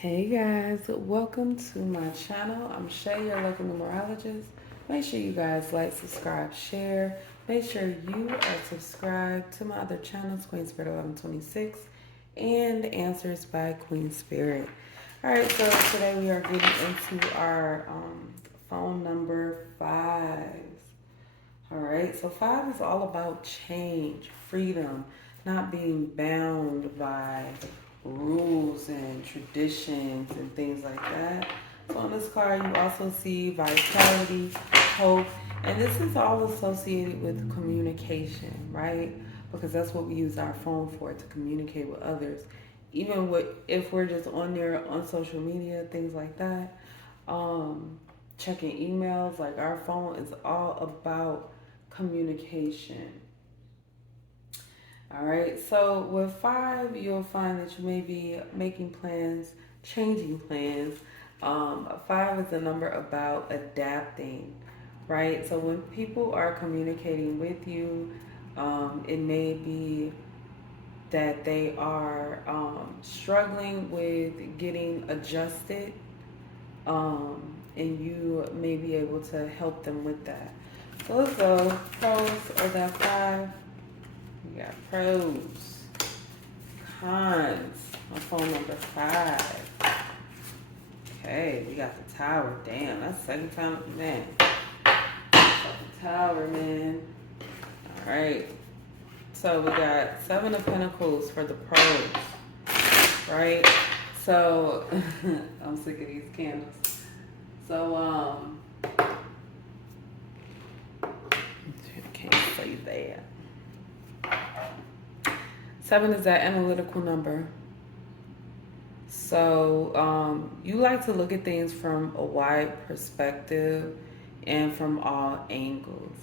Hey guys, welcome to my channel. I'm Shay, your local numerologist. Make sure you guys like, subscribe, share. Make sure you are subscribed to my other channels, Queen Spirit 1126 and Answers by Queen Spirit. Alright, so today we are getting into our phone number 5. Alright, so 5 is all about change, freedom, not being bound by rules and traditions and things like that. So on this card, you also see vitality, hope, and this is all associated with communication, right? Because that's what we use our phone for, to communicate with others. Even if we're just on there on social media, things like that, checking emails, like our phone is all about communication. All right, so with 5, you'll find that you may be making plans, changing plans. 5 is a number about adapting, right? So when people are communicating with you, it may be that they are struggling with getting adjusted, and you may be able to help them with that. So let's go. Pros of that 5. We got pros, cons on phone number 5. Okay, we got the tower. Damn, that's the second time, man. Got the tower, man. All right. So we got 7 of Pentacles for the pros, right? So I'm sick of these candles. So I can't say that. 7 is that analytical number. So you like to look at things from a wide perspective and from all angles.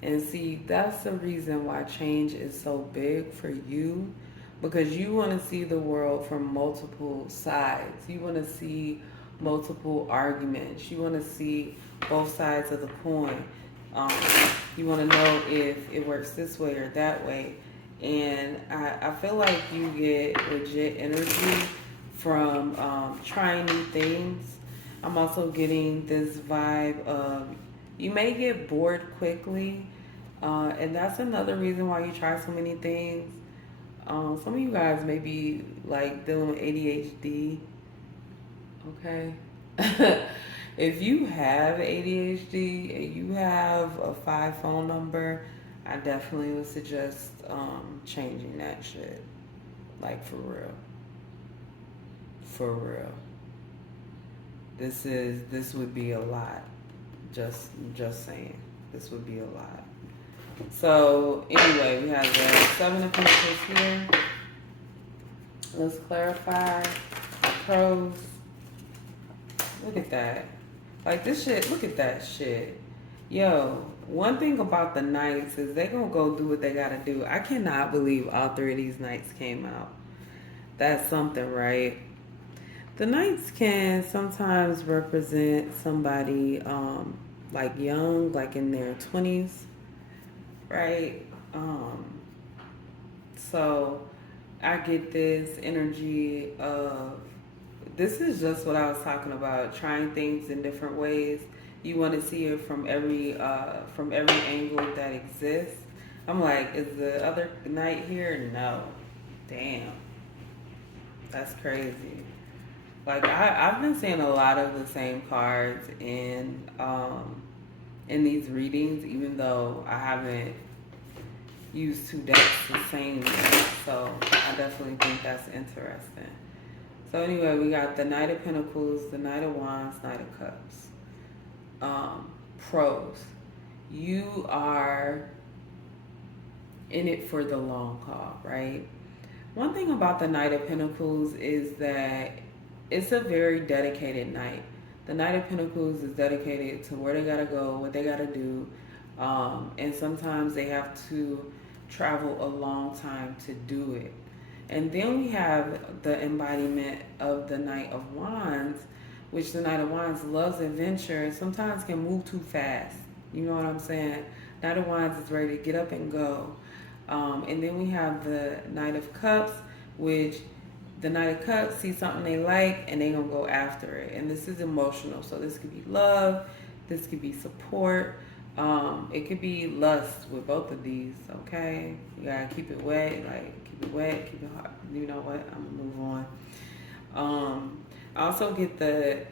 And see, that's the reason why change is so big for you, because you want to see the world from multiple sides. You want to see multiple arguments. You want to see both sides of the coin. You want to know if it works this way or that way. And I feel like you get legit energy from trying new things. I'm also getting this vibe of you may get bored quickly, and that's another reason why you try so many things. Some of you guys may be like dealing with ADHD. Okay. If you have ADHD and you have a 5 phone number, I definitely would suggest changing that shit. Like for real. For real. This would be a lot. Just saying. This would be a lot. So anyway, we have the 7 of Pentacles here. Let's clarify the pros. Look at that. Like this shit, look at that shit. Yo, one thing about the Knights is they gonna go do what they gotta do. I cannot believe all 3 of these Knights came out. That's something, right? The Knights can sometimes represent somebody like young, like in their 20s, right? So I get this energy of, this is just what I was talking about, trying things in different ways. You want to see it from every angle that exists. I'm like, is the other Knight here? No. Damn. That's crazy. Like I've been seeing a lot of the same cards in these readings, even though I haven't used 2 decks the same way. So I definitely think that's interesting. So anyway, we got the Knight of Pentacles, the Knight of Wands, Knight of Cups. Pros. You are in it for the long haul, right? One thing about the Knight of Pentacles is that it's a very dedicated knight. The Knight of Pentacles is dedicated to where they gotta go, what they gotta do, and sometimes they have to travel a long time to do it. And then we have the embodiment of the Knight of Wands, which the Knight of Wands loves adventure and sometimes can move too fast. You know what I'm saying? Knight of Wands is ready to get up and go. And then we have the Knight of Cups, which the Knight of Cups see something they like and they gonna go after it. And this is emotional. So this could be love, this could be support, it could be lust with both of these, okay? You gotta keep it wet, like keep it wet, keep it hot. You know what? I'm gonna move on. I also get the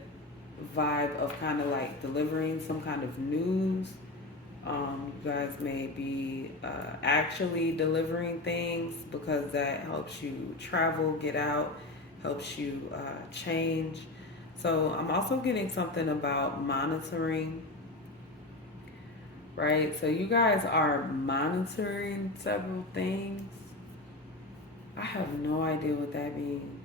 vibe of kind of like delivering some kind of news. You guys may be actually delivering things because that helps you travel, get out, helps you change. So I'm also getting something about monitoring, right? So you guys are monitoring several things. I have no idea what that means.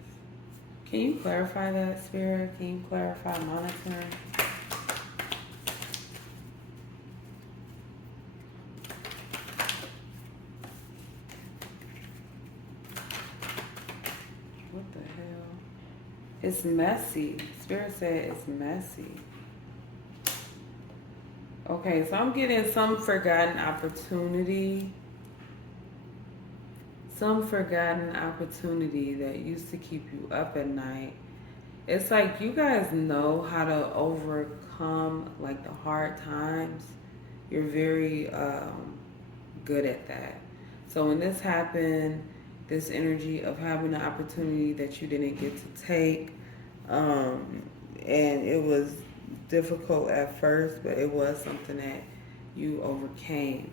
Can you clarify that, Spirit? Can you clarify monitoring? What the hell? It's messy. Spirit said it's messy. Okay, so I'm getting some forgotten opportunity. Some forgotten opportunity that used to keep you up at night. It's like you guys know how to overcome like the hard times. You're very good at that. So when this happened, this energy of having an opportunity that you didn't get to take, and it was difficult at first, but it was something that you overcame.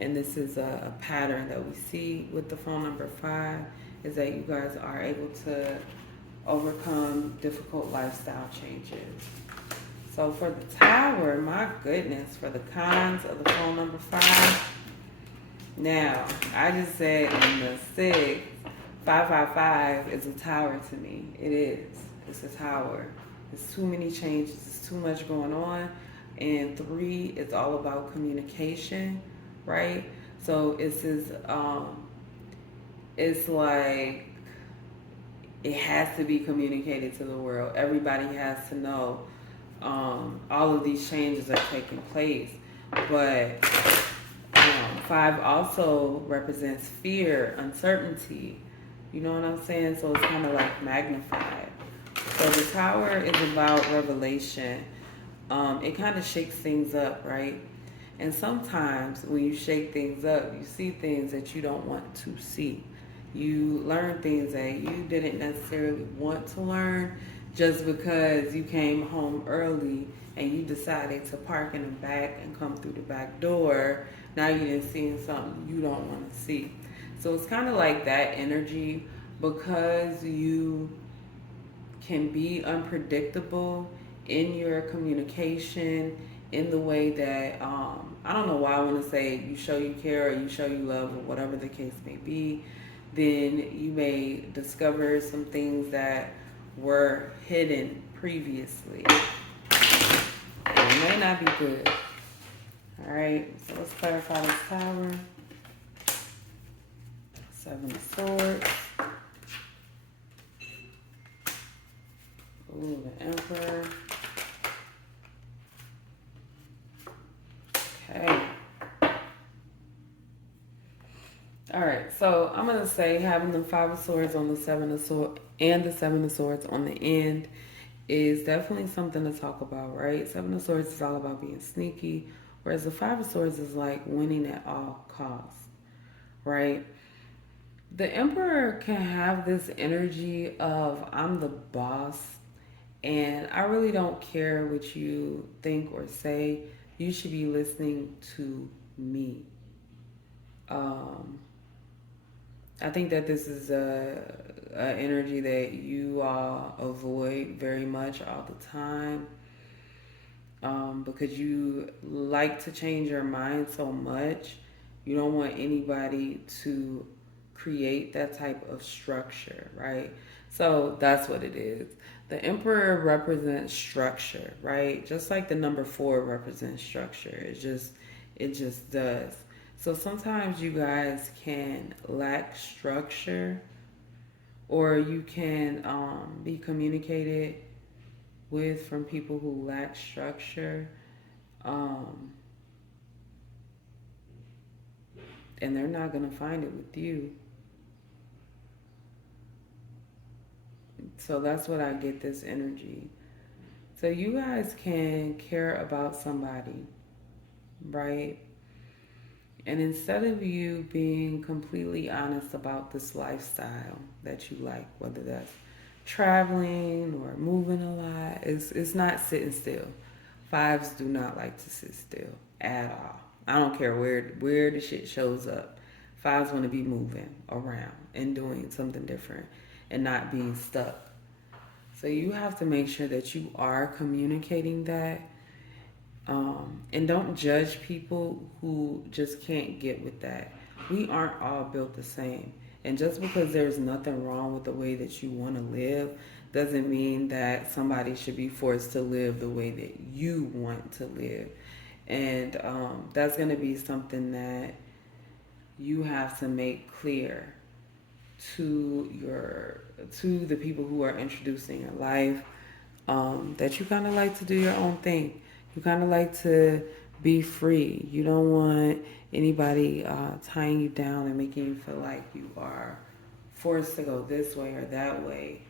And this is a pattern that we see with the phone number 5, is that you guys are able to overcome difficult lifestyle changes. So for the Tower, my goodness, for the cons of the phone number 5. Now, I just said in the 6, 555 is a tower to me. It is. It's a tower. It's too many changes. It's too much going on. And 3, it's all about communication, right? So it's like it has to be communicated to the world. Everybody has to know all of these changes are taking place. But 5 also represents fear, uncertainty. You know what I'm saying? So it's kind of like magnified. So the Tower is about revelation. It kind of shakes things up, right? And sometimes when you shake things up, you see things that you don't want to see. You learn things that you didn't necessarily want to learn just because you came home early and you decided to park in the back and come through the back door. Now you're seeing something you don't want to see. So it's kind of like that energy, because you can be unpredictable in your communication, in the way that I don't know why I want to say you show you care or you show you love or whatever the case may be. Then you may discover some things that were hidden previously. It may not be good. All right, so let's clarify this Tower. 7 of Swords. Ooh, the Emperor. Okay. All right, so I'm gonna say having the 5 of Swords on the 7 of Swords and the 7 of Swords on the end is definitely something to talk about, right? 7 of Swords is all about being sneaky, whereas the 5 of Swords is like winning at all costs, right? The Emperor can have this energy of I'm the boss and I really don't care what you think or say. You should be listening to me. I think that this is a energy that you all avoid very much all the time, because you like to change your mind so much. You don't want anybody to create that type of structure, right? So that's what it is. The Emperor represents structure, right? Just like the number 4 represents structure. It just does. So sometimes you guys can lack structure, or you can be communicated with from people who lack structure, um, and they're not going to find it with you. So that's what I get this energy. So you guys can care about somebody, right? And instead of you being completely honest about this lifestyle that you like, whether that's traveling or moving a lot, it's not sitting still. Fives do not like to sit still at all. I don't care where the shit shows up. Fives want to be moving around and doing something different and not being stuck. So you have to make sure that you are communicating that, and don't judge people who just can't get with that. We aren't all built the same. And just because there's nothing wrong with the way that you want to live doesn't mean that somebody should be forced to live the way that you want to live. And that's going to be something that you have to make clear to the people who are introducing your life, that you kind of like to do your own thing. You kind of like to be free. You don't want anybody tying you down and making you feel like you are forced to go this way or that way.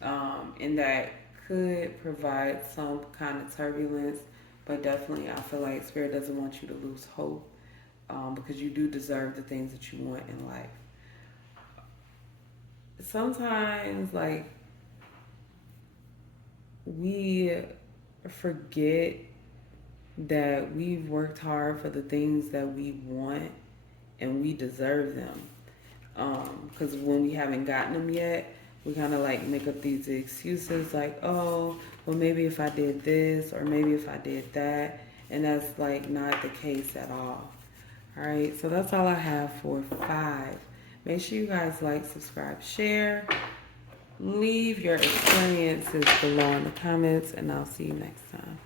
And that could provide some kind of turbulence, but definitely I feel like Spirit doesn't want you to lose hope, because you do deserve the things that you want in life. Sometimes, like, we forget that we've worked hard for the things that we want and we deserve them. Because when we haven't gotten them yet, we kind of like make up these excuses like, oh, well, maybe if I did this or maybe if I did that. And that's like not the case at all. All right, so that's all I have for 5. Make sure you guys like, subscribe, share. Leave your experiences below in the comments, and I'll see you next time.